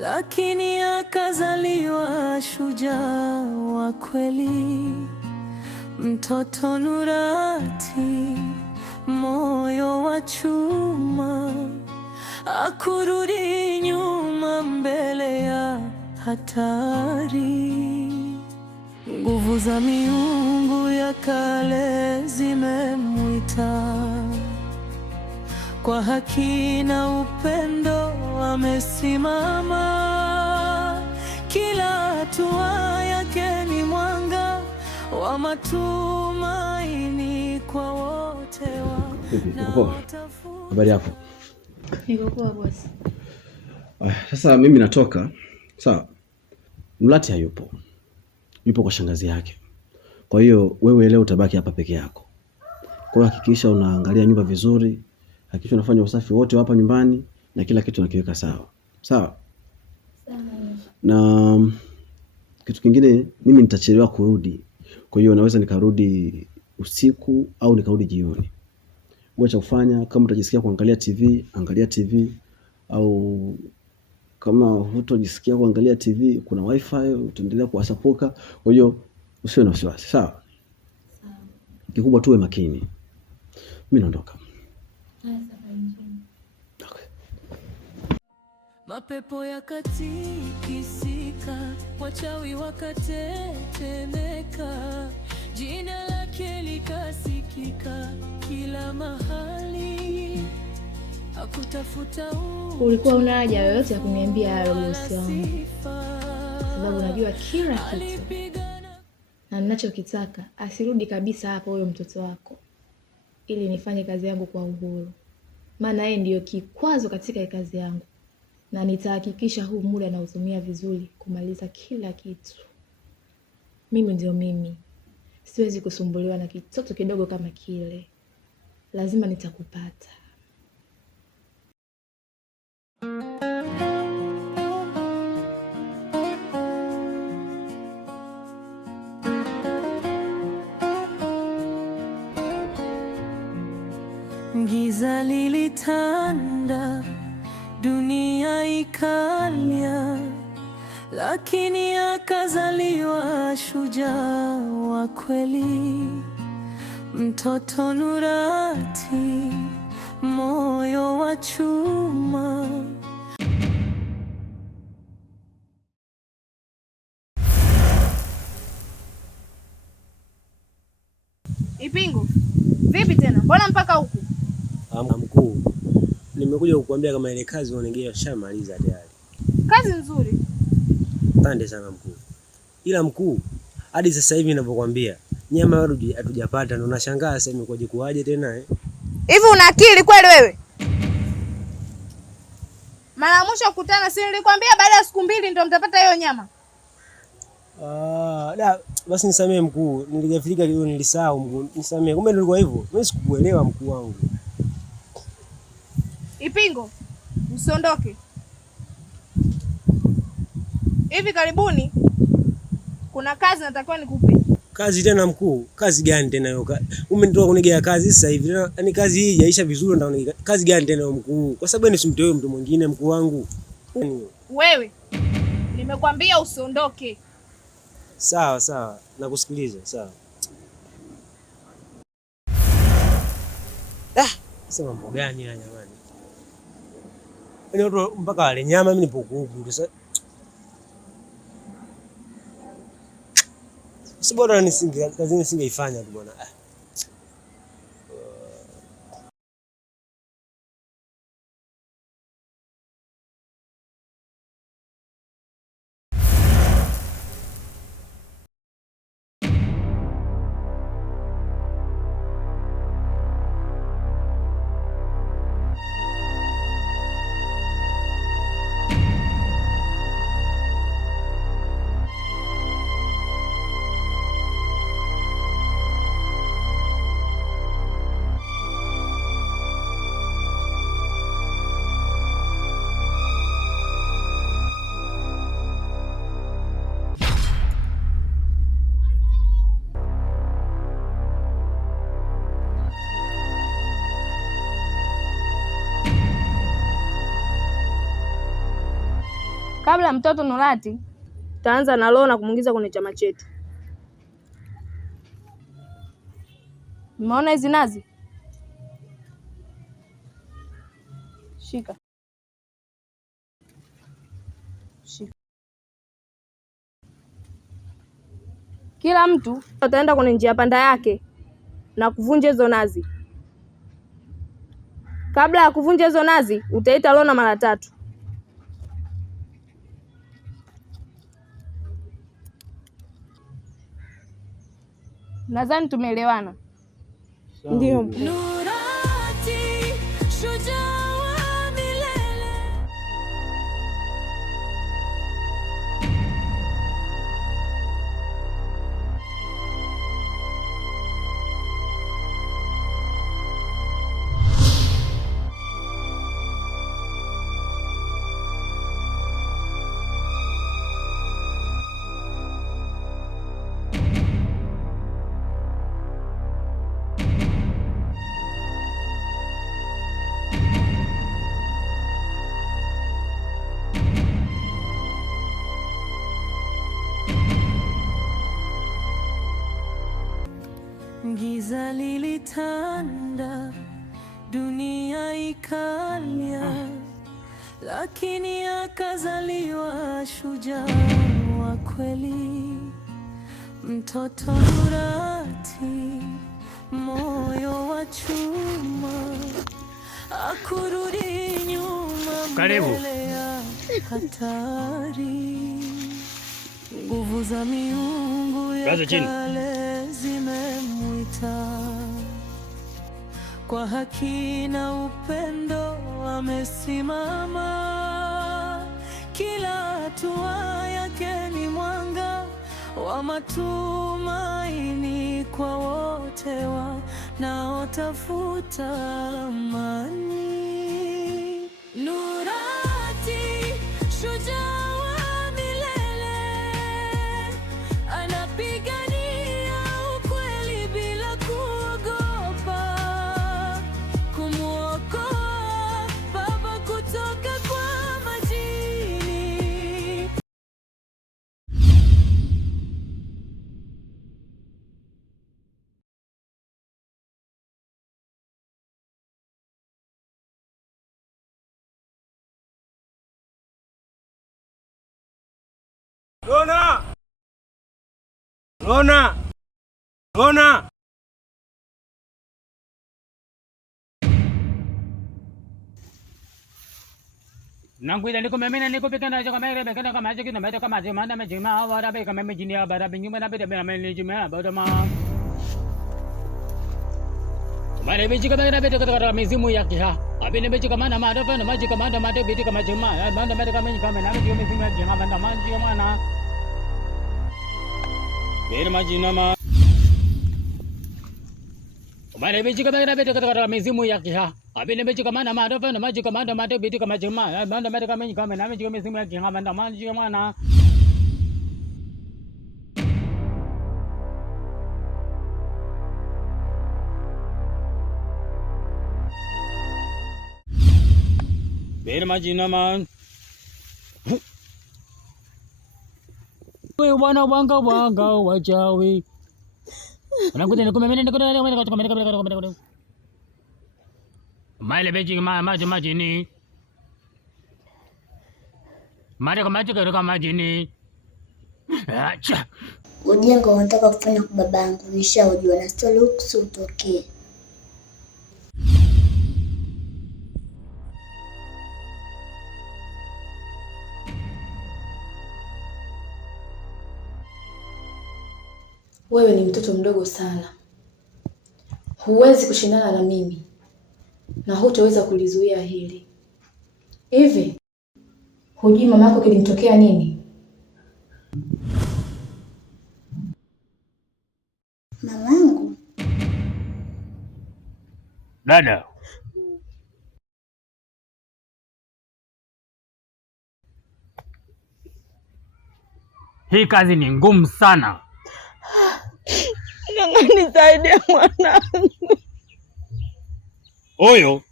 lakini akazaliwa shujaa wa kweli, mtoto Nurati, moyo wa chuma, hakurudi nyuma mbele ya hatari. Nguvu za miungu ya kale zimemwita, kwa haki na upendo amesimama. Kila hatua yake ni mwanga wa matumaini kwa wote wanaotafuta. Habari yako? Niko poa boss. Sasa mimi natoka. Sawa. Mlati hayupo. Yupo kwa shangazi yake. Kwa hiyo wewe leo utabaki hapa peke yako. Kwa hiyo hakikisha unaangalia nyumba vizuri, hakikisha unafanya usafi wote hapa nyumbani na kila kitu unakiweka sawa. Sawa? Sawa. Na kitu kingine, mimi nitachelewa kurudi. Kwa hiyo naweza nikarudi usiku au nikarudi jioni. Wewe cha kufanya, kama utajisikia kuangalia TV, angalia TV, au kama hutojisikia kuangalia TV, kuna wifi utaendelea kuwasapoka. Kwa hiyo usiwe na wasiwasi. Sawa? Sawa. Kikubwa tuwe makini. Mimi naondoka. Okay. Mapepo yakatikisika, wachawi wakatetemeka, jina lake likasikika kila mahali. Hakutafuta ulikuwa una haja yoyote ya kuniambia hayo bosi wangu, sababu najua kila kitu na ninachokitaka asirudi kabisa hapa huyo mtoto wako, ili nifanye kazi yangu kwa uhuru, maana yeye ndiyo kikwazo katika kazi yangu, na nitahakikisha huu muda nautumia vizuri kumaliza kila kitu. Mimi ndio mimi, siwezi kusumbuliwa na kitoto kidogo kama kile. Lazima nitakupata. Giza lilitanda, dunia ikalia, lakini akazaliwa shujaa wa kweli, mtoto Nurati, moyo wa chuma. Ipingu, vipi tena? Mbona mpaka huku? Mkuu, nimekuja kukuambia kama ile kazi unaingia shamaliza tayari. Kazi nzuri. Asante sana mkuu. Ila mkuu, hadi sasa hivi ninapokuambia, nyama hatujapata, ndo nashangaa sasa imekuja kuaje tena Hivi una akili kweli wewe? Mara mwisho kukutana si nilikwambia baada ya siku 2 ndio mtapata hiyo nyama? Basi nisamee mkuu, niligafirika leo, nilisahau mkuu. Nisamee. Kumbe nilikuwa hivyo. Mimi sikukuelewa mkuu wangu. Ipingo, usiondoke. Hivi karibuni kuna kazi natakiwa nikupe. Kazi tena mkuu? Kazi gani tena hiyo? Umenitoa kunigea kazi sasa hivi. Yaani kazi hii yaisha vizuri, ndio kazi gani tena hiyo mkuu? Kwa sababu ni simtoe mtu mwingine mkuu wangu. Wewe, nimekwambia usiondoke. Sawa sawa, nakusikiliza. Sawa. Sasa mambo gani haya jamani? Yaani watu mpaka wale nyama, mimi nipo huku. Sasa bora nisingeifanya tu bwana. Kabla mtoto Nurati, taanza na roho na kumuingiza kwenye chama chetu. Umeona hizi nazi? Shika. Shika. Kila mtu ataenda kwenye njia panda yake na kuvunja hizo nazi. Kabla ya kuvunja hizo nazi, utaita Lona mara 3. Nadhani tumeelewana. Ndio. Nurati, shujaa wa milele. Giza lilitanda, dunia ikalia, lakini akazaliwa shujaa wa kweli, mtoto Nurati, moyo wa chuma, akurudi nyuma mbele ya hatari. Nguvu za miungu ya kale zimemwita, kwa haki na upendo amesimama. Kila hatua yake ni mwanga wa matumaini kwa wote wanaotafuta amani. Nurati, shujaa Lona! Lona! Lona! Nangwila niko memena niko pekana joka mere bekana kama jiki na meta kama jema na mejima wara be kama mejinia bara binyuma na be na mejima bodama. Mare beji kama na be kama mezimu yake ha. Abi ne beji kama na mara pa na maji kama na mate beti kama jema. Manda meta kama kama na mejimu mezimu yake ha manda maji kama na. Ber majina ma. Mare beji kama na be kama mezimu yake ha. Abi ne beji kama na mara pa na maji kama na mate beti kama jema. Manda meta kama na mejimu mezimu yake ha manda maji kama na. Ber majina man. We wana wanga wachawi. Anakuja niko mimi niko Male beji maji ni. Mare kama maji ni. Acha. Ujengo unataka kufanya kwa babangu, nishaujua na stori huku utokee. Wewe ni mtoto mdogo sana, huwezi kushindana na mimi na hutaweza kulizuia hili. Hivi hujui mama yako kilimtokea nini? Mamangu? Dada, hii kazi ni ngumu sana. Nisaidie mwanangu. Huyo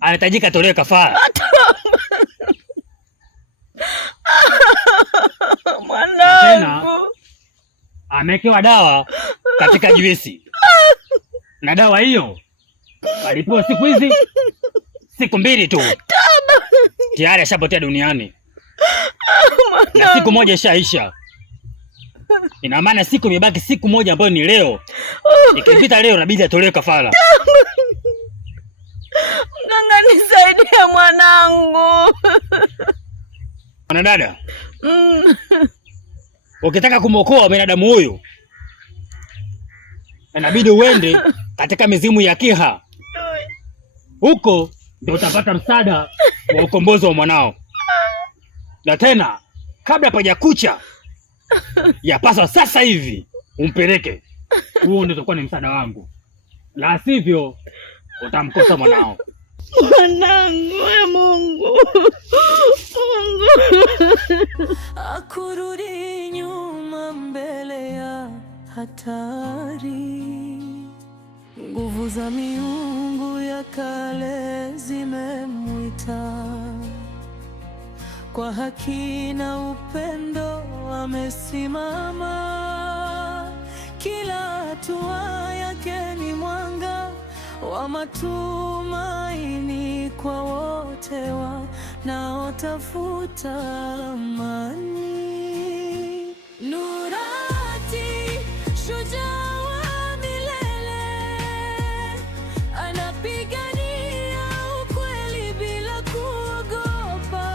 anahitajika tolewe kafara. Tena amewekewa dawa katika juisi, na dawa hiyo alipewa siku 2 tu, tayari ashapotea duniani na siku moja ishaisha. Ina maana siku imebaki siku moja ambayo ni leo. Ikipita leo inabidi atolewe kafara. Mganga, nisaidie mwanangu. Mwanadada, ukitaka kumwokoa binadamu huyu inabidi uende katika mizimu ya Kiha. Huko ndio utapata msaada wa ukombozi wa mwanao. Na tena kabla hapajakucha, yapaswa sasa hivi umpeleke. Huo ndio utakuwa ni msaada wangu, la sivyo utamkosa mwanao. Mwanangu, Mungu. Akurudi nyuma mbele ya hatari. Nguvu za miungu ya kale zimemwita. Kwa haki na upendo amesimama. Kila hatua yake ni mwanga wa matumaini kwa wote wanaotafuta amani. Nurati, shujaa wa milele, anapigania ukweli bila kuogopa,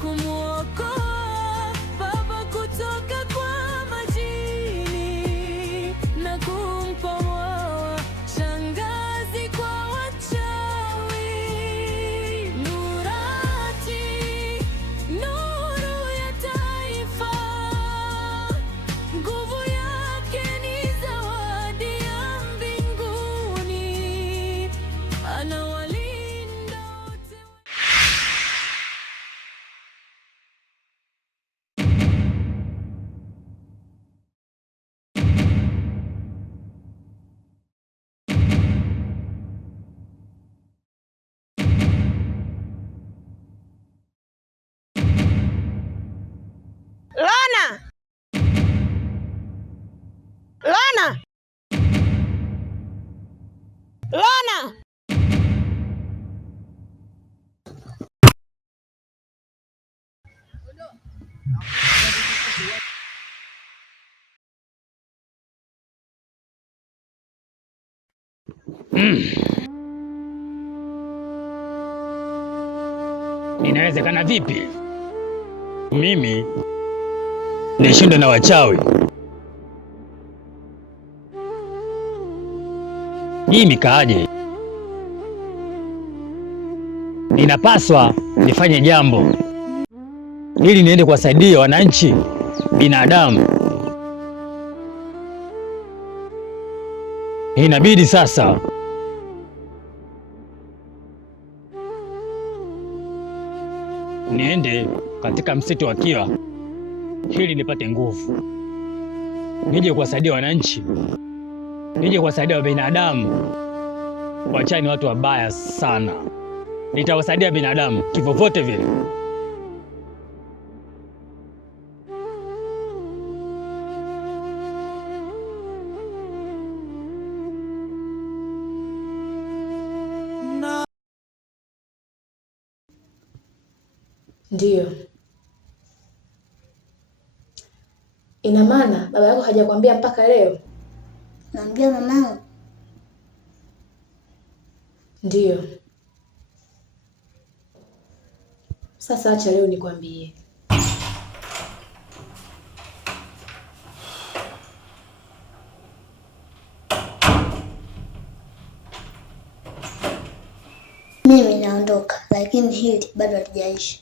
kumwokoa baba kutoka kwa majini na kumpa mwawa shangazi kwa wachawi. Nurati, nuru ya taifa, nguvu yake ni zawadi ya mbinguni, anawalinda wote. Lana! Lana! Lana! Inawezekana vipi mimi nishinde na wachawi? Hii mikaaje? Ninapaswa nifanye jambo ili niende kuwasaidia wananchi binadamu. Inabidi sasa niende katika msitu wa Kiha ili nipate nguvu, nije kuwasaidia wananchi, nije kuwasaidia binadamu. Wachani watu wabaya sana, nitawasaidia binadamu kivyovyote vile. Ndiyo. Ina maana baba yako hajakwambia mpaka leo? Naambia mamangu. Ndiyo. Sasa acha leo nikwambie. Mimi naondoka, lakini hili bado halijaisha.